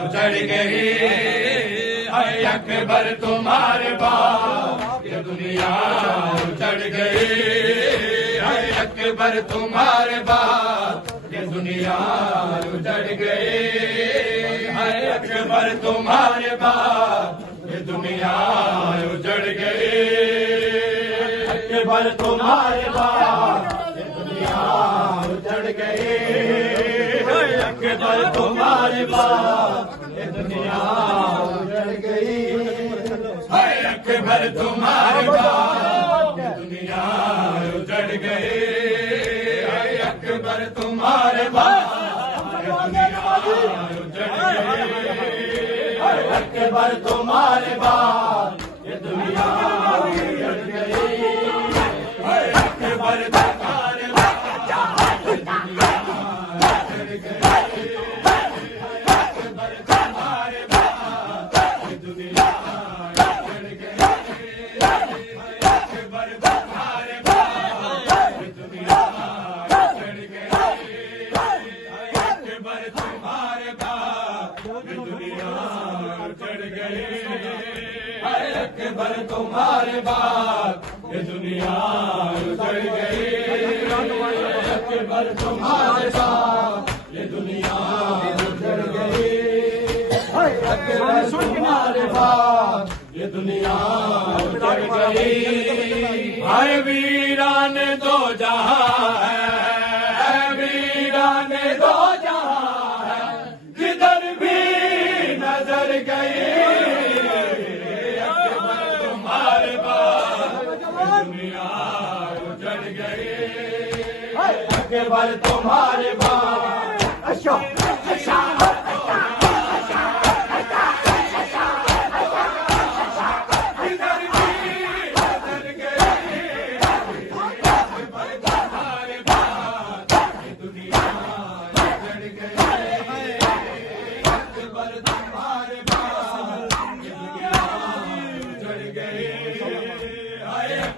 اجڑ گئی اے اکبر تمہارے بعد یہ دنیا اجڑ گئی اے اکبر تمہارے بعد یہ دنیا اجڑ گئی اے اکبر تمہارے بعد یہ دنیا اجڑ گئی اکبر تمہارے بعد یہ دنیا اجڑ گئی اکبر تمہارے بعد یہ دنیا اجڑ گئی اکبر تمہارے بعد یہ دنیا اجڑ گئی اکبر تمہارے بعد یہ دنیا اجڑ گئی اکبر تمہارے بعد یہ دنیا اجڑ گئی اکبر تمہارے اکبر تمہارے بعد یہ دنیا اجڑ گئی اکبر تمہارے بعد یہ دنیا اجڑ گئی اکبر تمہارے بعد یہ دنیا اجڑ گئی ہائے ویران دو جہاں ہے ویران دو جہاں ہے جدھر بھی نظر گئی اکبر تمہارے بعد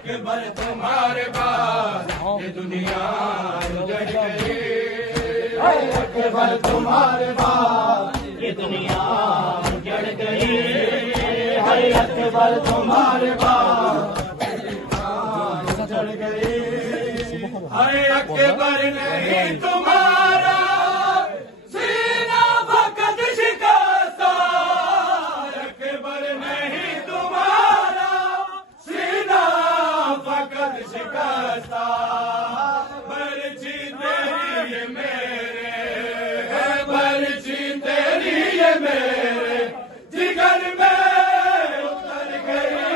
اکبر تمہارے بعد یہ دنیا اجڑ گئی اکبر تمہارے بعد یہ دنیا اجڑ گئی اکبر تمہارے بعد اجڑ گئی اکبر نہیں تمہارا سینہ فقط شکستہ اکبر نہیں تمہارا سینہ فقط شکستہ برچی تیری یہ میرے برچی تیری یہ میرے جگر میں اتر گئی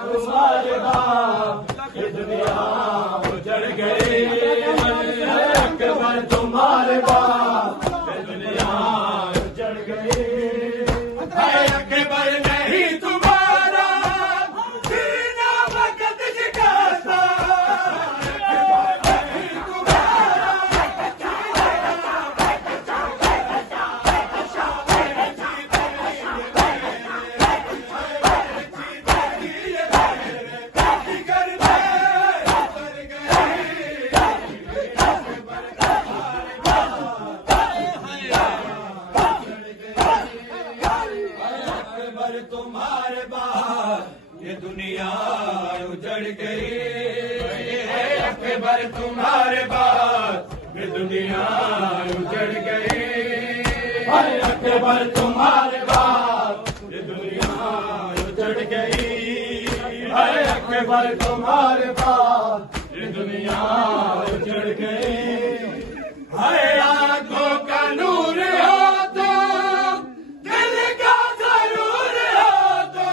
تمہارے بعد یہ دنیا اجڑ گئی تمہارے بعد یہ دنیا اجڑ گئی اکبر تمہارے بعد یہ دنیا اجڑ گئی اکبر نہیں تمہارا سینہ فقط شکستہ تمہارے بعد یہ دنیا اجڑ گئی اکبر تمہارے بعد یہ دنیا اجڑ گئی اکبر تمہارے بعد یہ دنیا اجڑ گئی اکبر تمہارے بعد یہ دنیا اجڑ گئی آنکھوں کا نور ہو تو دل کا ضرور ہو تو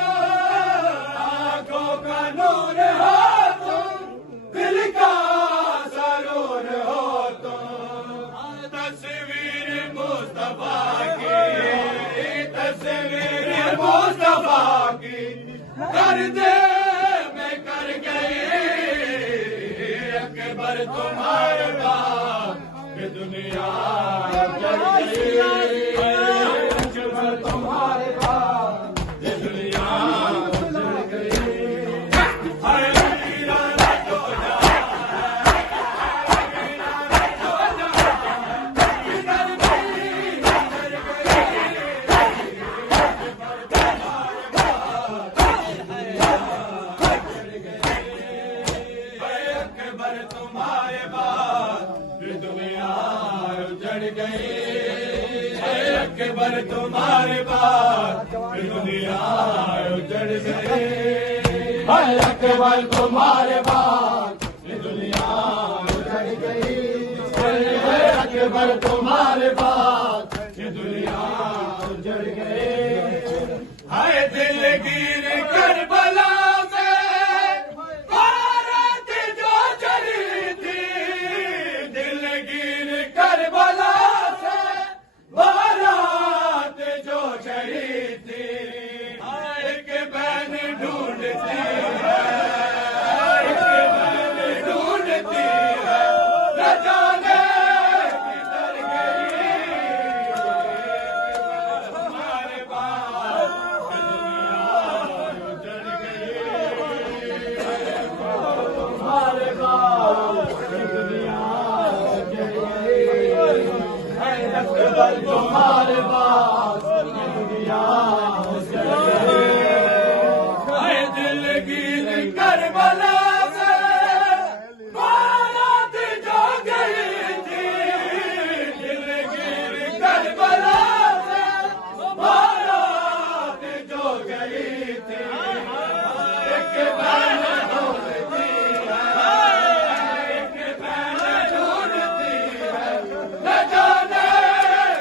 آنکھوں کا نور ہو تو دل کا ضرور ہو تو تصویر مصطفیٰ کی تصویر مصطفیٰ کی کر دے میں کر گئی اکبر تمہارے بعد یہ دنیا اجڑ گئی اکبر تمہارے بعد یہ دنیا اجڑ گئی اکبر تمہارے بعد یہ دنیا اجڑ گئی، اکبر تمہارے بعد یہ دنیا اجڑ گئی، اکبر تمہارے بعد یہ دنیا اجڑ گئی، اکبر تمہارے بعد یہ دنیا اجڑ گئی، ہائے دل گیر کربلا میں بارات جو چلی تھی، دل گیر کربلا سے بارات جو چلی تھی، ایک بہن ڈھونڈتی ہے، ایک بہن ڈھونڈتی ہے، نہ جانے کدھر گئی، تمہارے بعد اجڑ گئی، تمہارے بعد دنیا اجڑ گئی، اکبر تمہارے بعد دنیا اجڑ گئی، دل گیر کربلا سے بارات جو گئی تھی، دل گیر کربلا سے بارات جو گئی تھی، ایک بہن ڈھونڈتی ہے، ایک بہن ڈھونڈتی ہے، نہ جانے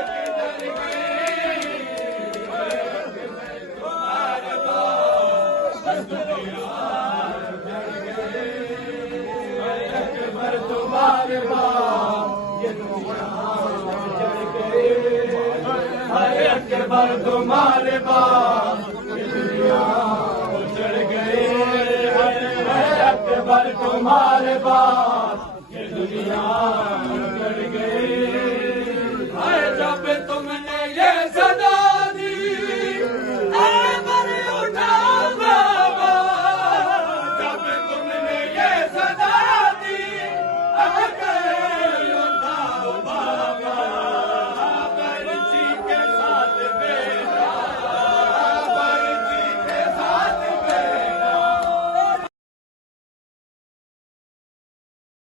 کدھر گئی، تمہارے بعد دنیا اجڑ گئی، اکبر تمہارے بعد یہ دنیا اجڑ گئی، اکبر تمہارے بعد یہ دنیا اجڑ گئی، اکبر تمہارے بعد یہ دنیا